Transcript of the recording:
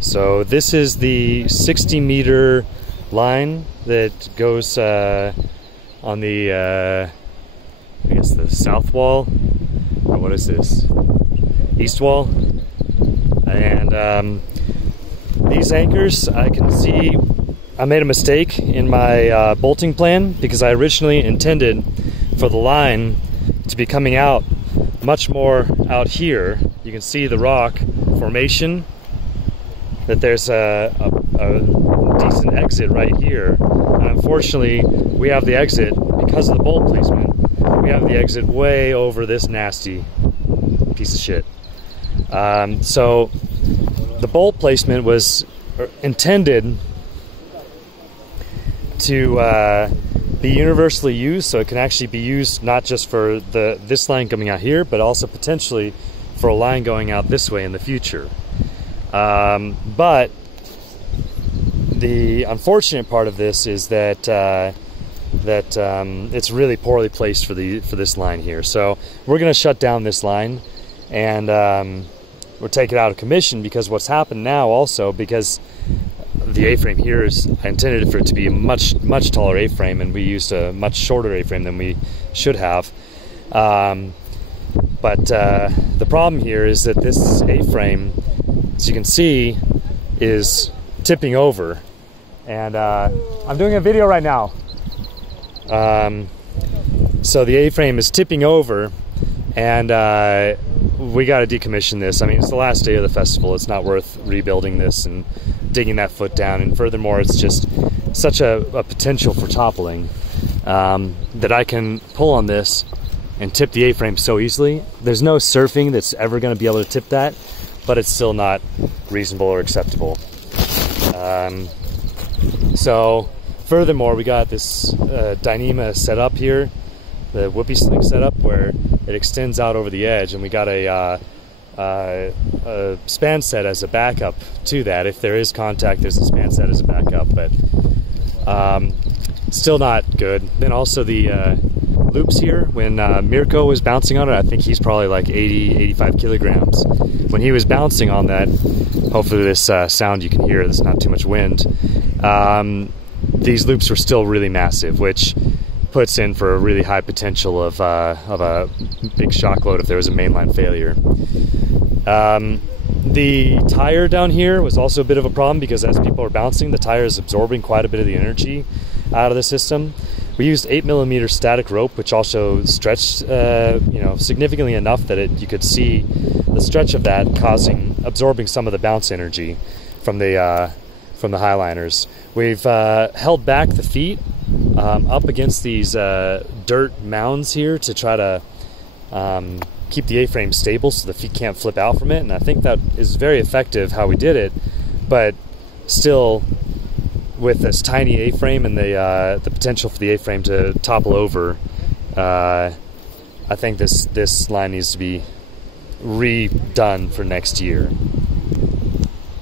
So this is the 60-meter line that goes on the, I guess the south wall, or what is this? East wall. And these anchors, I can see I made a mistake in my bolting plan, because I originally intended for the line to be coming out much more out here. You can see the rock formation, that there's a decent exit right here. And unfortunately, we have the exit, because of the bolt placement, we have the exit way over this nasty piece of shit. So the bolt placement was intended to be universally used, so it can actually be used not just for this line coming out here, but also potentially for a line going out this way in the future. But the unfortunate part of this is that it's really poorly placed for this line here. So we're going to shut down this line, and we'll take it out of commission, because what's happened now also, because the A-frame here I intended for it to be a much taller A-frame, and we used a much shorter A-frame than we should have. But the problem here is that this A-frame, as you can see, is tipping over. And I'm doing a video right now. So the A-frame is tipping over, and we got to decommission this. I mean, it's the last day of the festival. It's not worth rebuilding this and digging that foot down. And furthermore, it's just such a potential for toppling that I can pull on this and tip the A-frame so easily. There's no surfing that's ever going to be able to tip that, but it's still not reasonable or acceptable. So furthermore, we got this Dyneema set up here, the whoopee sling setup, where it extends out over the edge, and we got a span set as a backup to that. If there is contact, there's a span set as a backup, but still not good. Then also the loops here, when Mirko was bouncing on it, I think he's probably like 85 kilograms. When he was bouncing on that, hopefully this sound you can hear, there's not too much wind, these loops were still really massive, which puts in for a really high potential of a big shock load if there was a mainline failure. The tire down here was also a bit of a problem, because as people are bouncing, the tire is absorbing quite a bit of the energy out of the system. We used 8mm static rope, which also stretched significantly enough that you could see the stretch of that absorbing some of the bounce energy from the Highliners. We've held back the feet up against these dirt mounds here to try to keep the A-frame stable so the feet can't flip out from it, and I think that is very effective how we did it. But still, with this tiny A-frame and the potential for the A-frame to topple over, I think this line needs to be redone for next year.